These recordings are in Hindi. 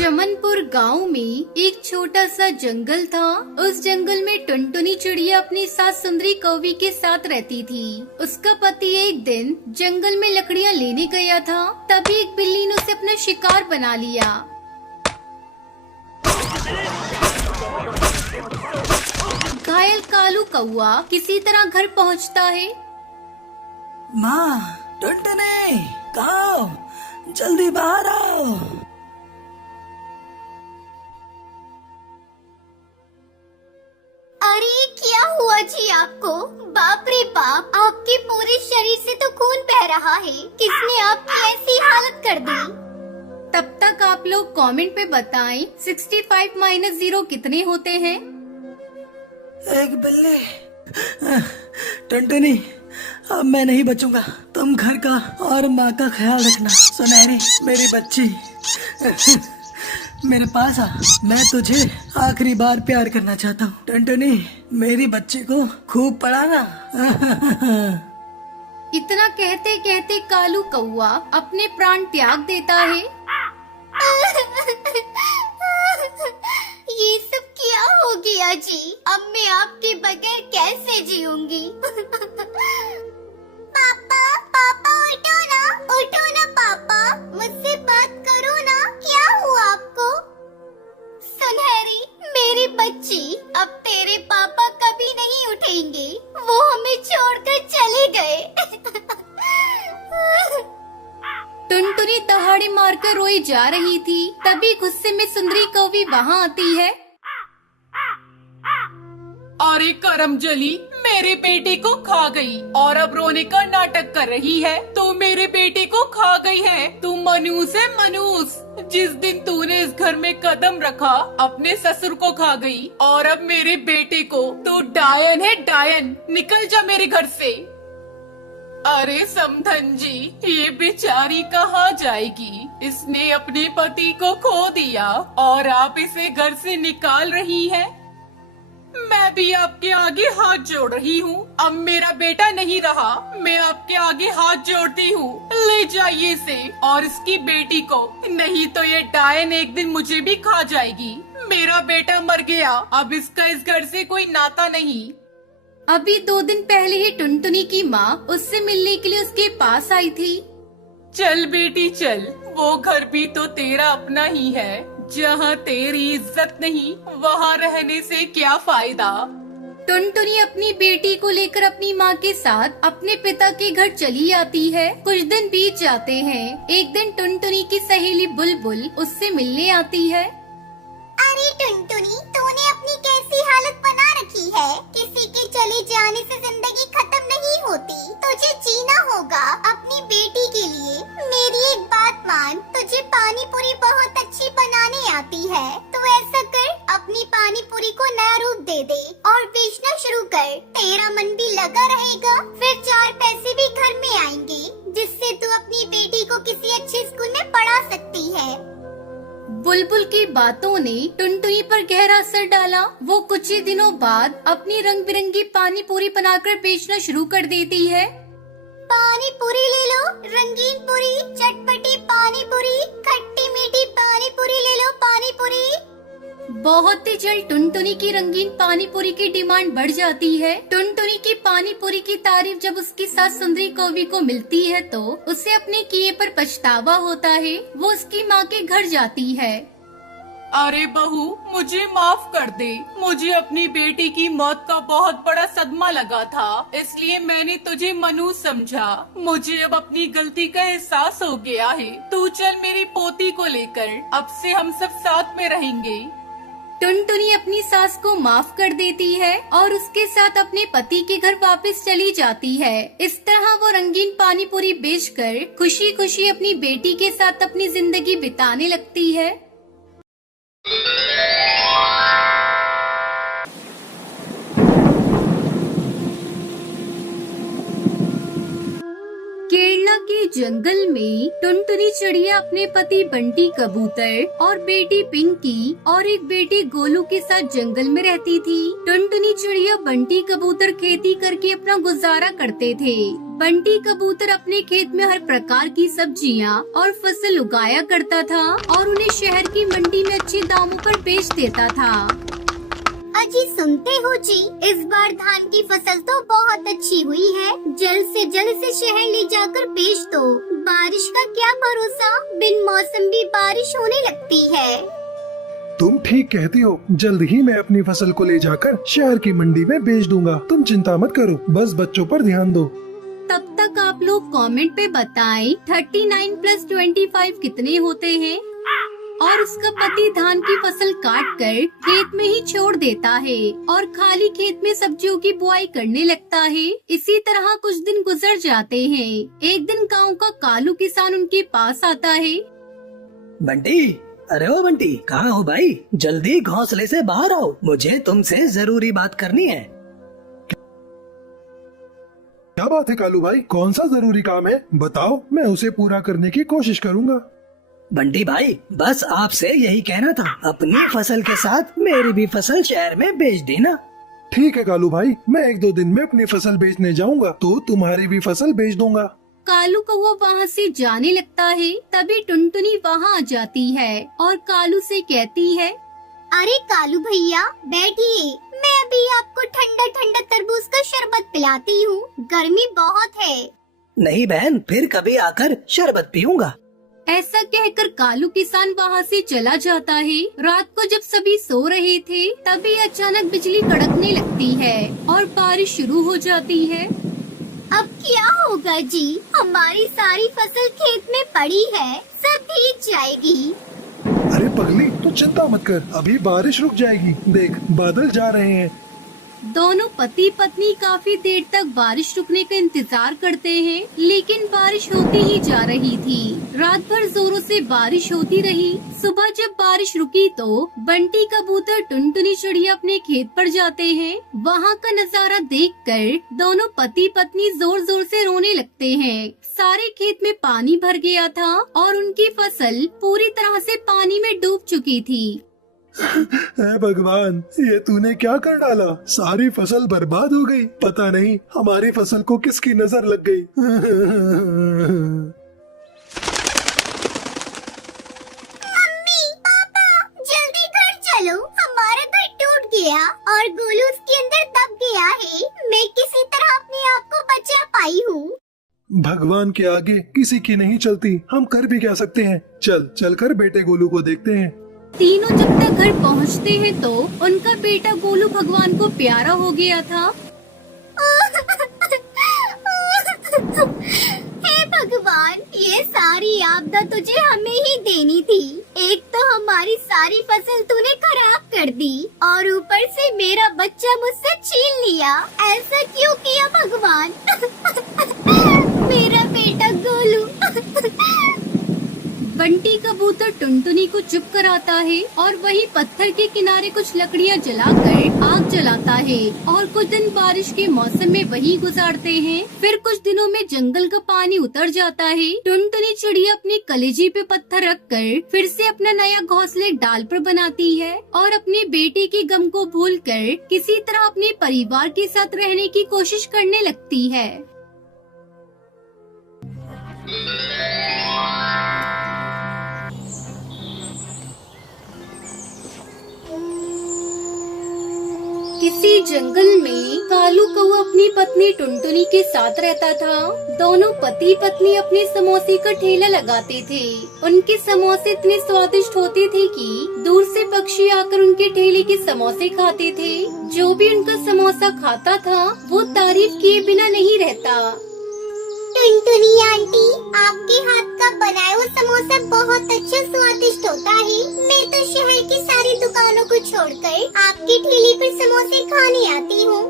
चमनपुर गांव में एक छोटा सा जंगल था। उस जंगल में टुनटुनी चिड़िया अपनी सास सुंदरी कौवी के साथ रहती थी। उसका पति एक दिन जंगल में लकड़ियां लेने गया था, तभी एक बिल्ली ने उसे अपना शिकार बना लिया। घायल कालू कौआ किसी तरह घर पहुंचता है। माँ, टुनटुनी, कहाँ हो? जल्दी बाहर आओ। अरे क्या हुआ जी आपको? बाप रे बाप, आपके पूरे शरीर से तो खून बह रहा है। किसने आपकी ऐसी हालत कर दी? तब तक आप लोग कमेंट पे बताएं 65 माइनस 0 कितने होते हैं। एक बिल्ली। टुनटुनी, अब मैं नहीं बचूंगा। तुम घर का और माँ का ख्याल रखना। सुनहरी, मेरी बच्ची, मेरे पास आ। मैं तुझे आखिरी बार प्यार करना चाहता हूँ। टुनटुनी, मेरी बच्ची को खूब पढ़ाना। इतना कहते कहते कालू कौआ अपने प्राण त्याग देता है। ये सब क्या हो गया जी? अब मैं आपके बगैर कैसे जीऊंगी? पापा, पापा उठो ना पापा, मुझसे बात करो ना। क्या हुआ आपको? सुनहरी, मेरी बच्ची, अब तेरे पापा कभी नहीं उठेंगे। वो हमें छोड़कर चले गए। टुनटुनी दहाड़े मारकर रोई जा रही थी, तभी गुस्से में सुंदरी कौवी वहाँ आती है। अरे करमजली, मेरे बेटे को खा गई और अब रोने का नाटक कर रही है। तू मेरे बेटे को खा गई है। तू मनूस है, मनूस। जिस दिन तूने इस घर में कदम रखा, अपने ससुर को खा गई और अब मेरे बेटे को। तू डायन है, डायन। निकल जा मेरे घर से। अरे समधन जी, ये बेचारी कहाँ जाएगी? इसने अपने पति को खो दिया और आप इसे घर से निकाल रही हैं। मैं भी आपके आगे हाथ जोड़ रही हूँ। अब मेरा बेटा नहीं रहा, मैं आपके आगे हाथ जोड़ती हूँ। ले जाइए इसे और इसकी बेटी को, नहीं तो ये डायन एक दिन मुझे भी खा जाएगी। मेरा बेटा मर गया, अब इसका इस घर से कोई नाता नहीं। अभी 2 दिन पहले ही टुनटुनी की माँ उससे मिलने के लिए उसके पास आई थी। चल बेटी चल, वो घर भी तो तेरा अपना ही है। जहाँ तेरी इज्जत नहीं, वहाँ रहने से क्या फायदा। टुनटुनी अपनी बेटी को लेकर अपनी माँ के साथ अपने पिता के घर चली आती है। कुछ दिन बीत जाते हैं। एक दिन टुनटुनी की सहेली बुलबुल उससे मिलने आती है। अरे टुनटुनी, तूने अपनी कैसी हालत बना रखी है? किसी के चले जाने से जिंदगी खत्म नहीं होती। तुझे जीना होगा अपनी बेटी के लिए। मेरी एक बात मान, तुझे पानी पूरी बहुत अच्छी बनाने आती है। तो ऐसा कर, अपनी पानी पूरी को नया रूप दे दे और बेचना शुरू कर। तेरा मन भी लगा रहेगा, फिर 4 पैसे भी घर में आएंगे, जिससे तू अपनी बेटी को किसी अच्छे स्कूल में पढ़ा सकती है। बुलबुल की बातों ने टुनटुनी पर गहरा असर डाला। वो कुछ ही दिनों बाद अपनी रंग बिरंगी पानी पूरी बनाकर बेचना शुरू कर देती है। पानी पूरी ले लो, रंगीन पूरी, चटपटी पानी पूरी, खट्टी मीठी पानी पूरी ले लो, पानी पूरी। बहुत ही जल्द टुनटुनी की रंगीन पानी पूरी की डिमांड बढ़ जाती है। टुनटुनी की पानी पूरी की तारीफ जब उसकी सास सुंदरी कौवी को मिलती है तो उसे अपने किए पर पछतावा होता है। वो उसकी माँ के घर जाती है। अरे बहू, मुझे माफ कर दे। मुझे अपनी बेटी की मौत का बहुत बड़ा सदमा लगा था, इसलिए मैंने तुझे मनूस समझा। मुझे अब अपनी गलती का एहसास हो गया है। तू चल मेरी पोती को लेकर, अब से हम सब साथ में रहेंगे। टुनटुनी अपनी सास को माफ कर देती है और उसके साथ अपने पति के घर वापस चली जाती है। इस तरह वो रंगीन पानी पूरी बेचकर खुशी खुशी अपनी बेटी के साथ अपनी जिंदगी बिताने लगती है। केरला के जंगल में टुनटुनी चिड़िया अपने पति बंटी कबूतर और बेटी पिंकी और एक बेटे गोलू के साथ जंगल में रहती थी। टुनटुनी चिड़िया बंटी कबूतर खेती करके अपना गुजारा करते थे। बंटी कबूतर अपने खेत में हर प्रकार की सब्जियां और फसल उगाया करता था और उन्हें शहर की मंडी में अच्छे दामों पर बेच देता था। अजी सुनते हो जी, इस बार धान की फसल तो बहुत अच्छी हुई है। जल्द से जल्द इसे शहर ले जाकर बेच दो। बारिश का क्या भरोसा, बिन मौसम भी बारिश होने लगती है। तुम ठीक कहती हो, जल्द ही मैं अपनी फसल को ले जाकर शहर की मंडी में बेच दूंगा। तुम चिंता मत करो, बस बच्चों पर ध्यान दो। तब तक आप लोग कमेंट पे बताएं 39 + 25 कितने होते हैं। और उसका पति धान की फसल काट कर खेत में ही छोड़ देता है और खाली खेत में सब्जियों की बुआई करने लगता है। इसी तरह कुछ दिन गुजर जाते हैं। एक दिन गांव का कालू किसान उनके पास आता है। बंटी, अरे ओ बंटी, कहाँ हो भाई? जल्दी घोंसले से बाहर आओ, मुझे तुमसे जरूरी बात करनी है। क्या बात है कालू भाई, कौन सा जरूरी काम है? बताओ, मैं उसे पूरा करने की कोशिश करूंगा। बंटी भाई, बस आपसे यही कहना था, अपनी फसल के साथ मेरी भी फसल शहर में बेच देना। ठीक है कालू भाई, मैं 1-2 दिन में अपनी फसल बेचने जाऊंगा तो तुम्हारी भी फसल बेच दूंगा। कालू को वो वहाँ से जाने लगता है। तभी टुनटुनी वहाँ आ जाती है और कालू से कहती है, अरे कालू भैया बैठिए, मैं अभी आपको ठंडा ठंडा तरबूज का शरबत पिलाती हूँ। गर्मी बहुत है। नहीं बहन, फिर कभी आकर शरबत पीऊंगा। ऐसा कहकर कालू किसान वहाँ से चला जाता है। रात को जब सभी सो रहे थे तभी अचानक बिजली कड़कने लगती है और बारिश शुरू हो जाती है। अब क्या होगा जी, हमारी सारी फसल खेत में पड़ी है, सब भीग जाएगी। अरे पगली, तू चिंता मत कर, अभी बारिश रुक जाएगी। देख, बादल जा रहे हैं। दोनों पति पत्नी काफी देर तक बारिश रुकने का इंतजार करते हैं, लेकिन बारिश होती ही जा रही थी। रात भर जोरों से बारिश होती रही। सुबह जब बारिश रुकी तो बंटी कबूतर टुनटुनी चिड़िया अपने खेत पर जाते हैं। वहाँ का नजारा देखकर दोनों पति पत्नी जोर जोर से रोने लगते हैं। सारे खेत में पानी भर गया था और उनकी फसल पूरी तरह से पानी में डूब चुकी थी। हे भगवान, ये तूने क्या कर डाला? सारी फसल बर्बाद हो गई। पता नहीं हमारी फसल को किसकी नजर लग गई। मम्मी, पापा, जल्दी घर चलो, हमारा घर टूट गया और गोलू उसके अंदर दब गया है। मैं किसी तरह अपने आप को बचा पाई हूँ। भगवान के आगे किसी की नहीं चलती, हम कर भी क्या सकते हैं। चल कर बेटे गोलू को देखते हैं। तीनों जब तक घर पहुंचते हैं तो उनका बेटा गोलू भगवान को प्यारा हो गया था। हे भगवान, ये सारी आपदा तुझे हमें ही देनी थी। एक तो हमारी सारी फसल तूने खराब कर दी और ऊपर से मेरा बच्चा मुझसे छीन लिया। ऐसा क्यों किया भगवान? मेरा बेटा गोलू। बंटी कबूतर टुनटुनी को चुप कराता है और वही पत्थर के किनारे कुछ लकड़ियां जलाकर आग जलाता है और कुछ दिन बारिश के मौसम में वही गुजारते हैं। फिर कुछ दिनों में जंगल का पानी उतर जाता है। टुनटुनी चिड़िया अपनी कलेजी पे पत्थर रखकर फिर से अपना नया घोंसला एक डाल पर बनाती है और अपने बेटे के गम को भूलकर किसी तरह अपने परिवार के साथ रहने की कोशिश करने लगती है। किसी जंगल में कालू कौआ अपनी पत्नी टुनटुनी के साथ रहता था। दोनों पति पत्नी अपने समोसे का ठेला लगाते थे। उनके समोसे इतने स्वादिष्ट होते थे कि दूर से पक्षी आकर उनके ठेले के समोसे खाते थे। जो भी उनका समोसा खाता था वो तारीफ किए बिना नहीं रहता। टुनटुनी आंटी, आपके हाथ का बनाया हुआ समोसा बहुत अच्छा स्वादिष्ट होता है। मैं तो शहर की सारी दुकानों को छोड़कर आपकी ठेली पर समोसे खाने आती हूँ।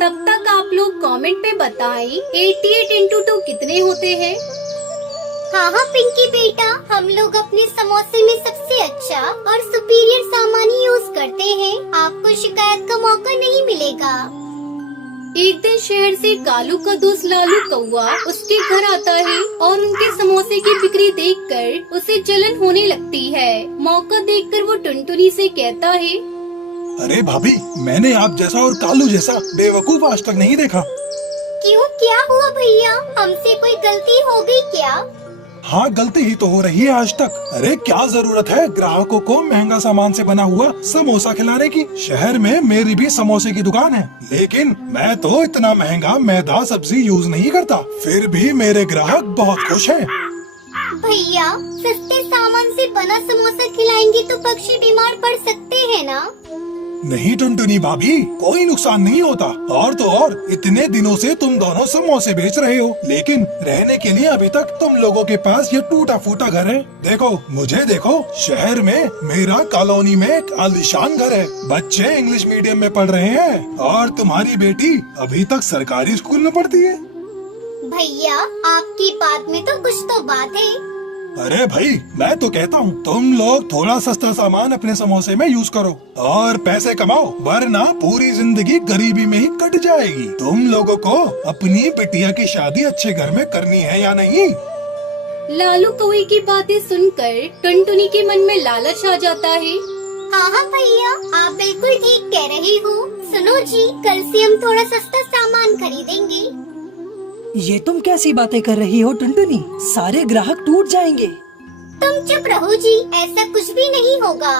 तब तक आप लोग कमेंट पे बताएं 88 × 2 कितने होते हैं। हाँ पिंकी बेटा, हम लोग अपने समोसे में सबसे अच्छा और सुपीरियर सामान ही यूज करते हैं। आपको शिकायत का मौका नहीं मिलेगा। एक दिन शहर से कालू का दोस्त लालू कौआ उसके घर आता है और उनके समोसे की बिक्री देखकर उसे जलन होने लगती है। मौका देखकर वो टुनटुनी से कहता है, अरे भाभी, मैंने आप जैसा और कालू जैसा बेवकूफ आज तक नहीं देखा। क्यों, क्या हुआ भैया? हमसे कोई गलती हो गई क्या? हाँ, गलती ही तो हो रही है आज तक। अरे क्या जरूरत है ग्राहकों को महंगा सामान से बना हुआ समोसा खिलाने की? शहर में मेरी भी समोसे की दुकान है, लेकिन मैं तो इतना महंगा मैदा सब्जी यूज नहीं करता, फिर भी मेरे ग्राहक बहुत खुश हैं। भैया, सस्ते सामान से बना समोसा खिलाएंगे तो पक्षी बीमार पड़ सकते हैं ना? नहीं टुनटुनी भाभी, कोई नुकसान नहीं होता। और तो और इतने दिनों से तुम दोनों समोसे बेच रहे हो, लेकिन रहने के लिए अभी तक तुम लोगों के पास ये टूटा फूटा घर है। देखो मुझे देखो, शहर में मेरा कॉलोनी में एक आलीशान घर है, बच्चे इंग्लिश मीडियम में पढ़ रहे हैं और तुम्हारी बेटी अभी तक सरकारी स्कूल में पढ़ती है। भैया, आपकी बात में तो कुछ तो बात है। अरे भाई, मैं तो कहता हूँ तुम लोग थोड़ा सस्ता सामान अपने समोसे में यूज करो और पैसे कमाओ, वरना पूरी जिंदगी गरीबी में ही कट जाएगी। तुम लोगों को अपनी बिटिया की शादी अच्छे घर में करनी है या नहीं? लालू कौवे की बातें सुनकर टुनटुनी के मन में लालच आ जाता है। हाँ भैया, आप बिल्कुल ठीक कह रहे हो। सुनो जी, कल से हम थोड़ा सस्ता सामान खरीदेंगे। ये तुम कैसी बातें कर रही हो टुनटुनी? सारे ग्राहक टूट जाएंगे। तुम चुप रहो जी, ऐसा कुछ भी नहीं होगा।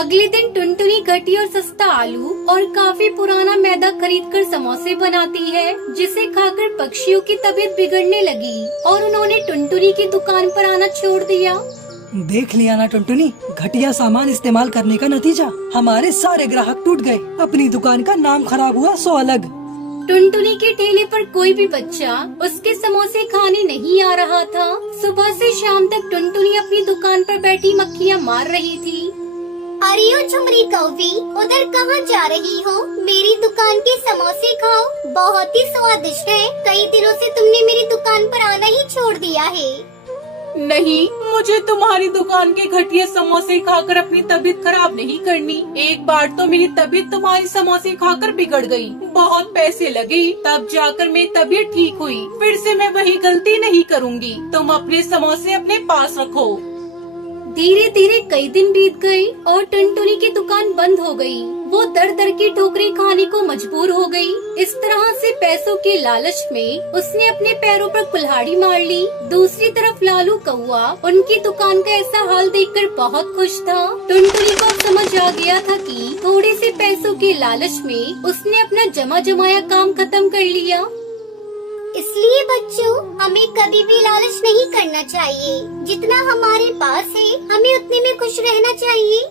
अगले दिन टुनटुनी घटिया और सस्ता आलू और काफी पुराना मैदा खरीदकर समोसे बनाती है, जिसे खाकर पक्षियों की तबीयत बिगड़ने लगी और उन्होंने टुनटुनी की दुकान पर आना छोड़ दिया। देख लिया ना टुनटुनी, घटिया सामान इस्तेमाल करने का नतीजा, हमारे सारे ग्राहक टूट गए, अपनी दुकान का नाम खराब हुआ सो अलग। टुनटुनी के ठेले पर कोई भी बच्चा उसके समोसे खाने नहीं आ रहा था। सुबह से शाम तक टुनटुनी अपनी दुकान पर बैठी मक्खियाँ मार रही थी। अरे ओ झुमरी कौवी, उधर कहाँ जा रही हो? मेरी दुकान के समोसे खाओ, बहुत ही स्वादिष्ट है। कई दिनों से तुमने मेरी दुकान पर आना ही छोड़ दिया है। नहीं, मुझे तुम्हारी दुकान के घटिया समोसे खाकर अपनी तबीयत खराब नहीं करनी। एक बार तो मेरी तबीयत तुम्हारी समोसे खाकर बिगड़ गई, बहुत पैसे लगे, तब जाकर मेरी तबीयत ठीक हुई। फिर से मैं वही गलती नहीं करूँगी। तुम अपने समोसे अपने पास रखो। धीरे धीरे कई दिन बीत गए और टुनटुनी की दुकान बंद हो गई। वो दर दर की ठोकरें खाने को मजबूर हो गई। इस तरह से पैसों के लालच में उसने अपने पैरों पर कुल्हाड़ी मार ली। दूसरी तरफ लालू कौआ उनकी दुकान का ऐसा हाल देखकर बहुत खुश था। टुनटुनी को अब समझ आ गया था कि थोड़े से पैसों के लालच में उसने अपना जमा जमाया काम खत्म कर लिया। इसलिए बच्चों, हमें कभी भी लालच नहीं करना चाहिए। जितना हमारे पास है, हमें उतने में खुश रहना चाहिए।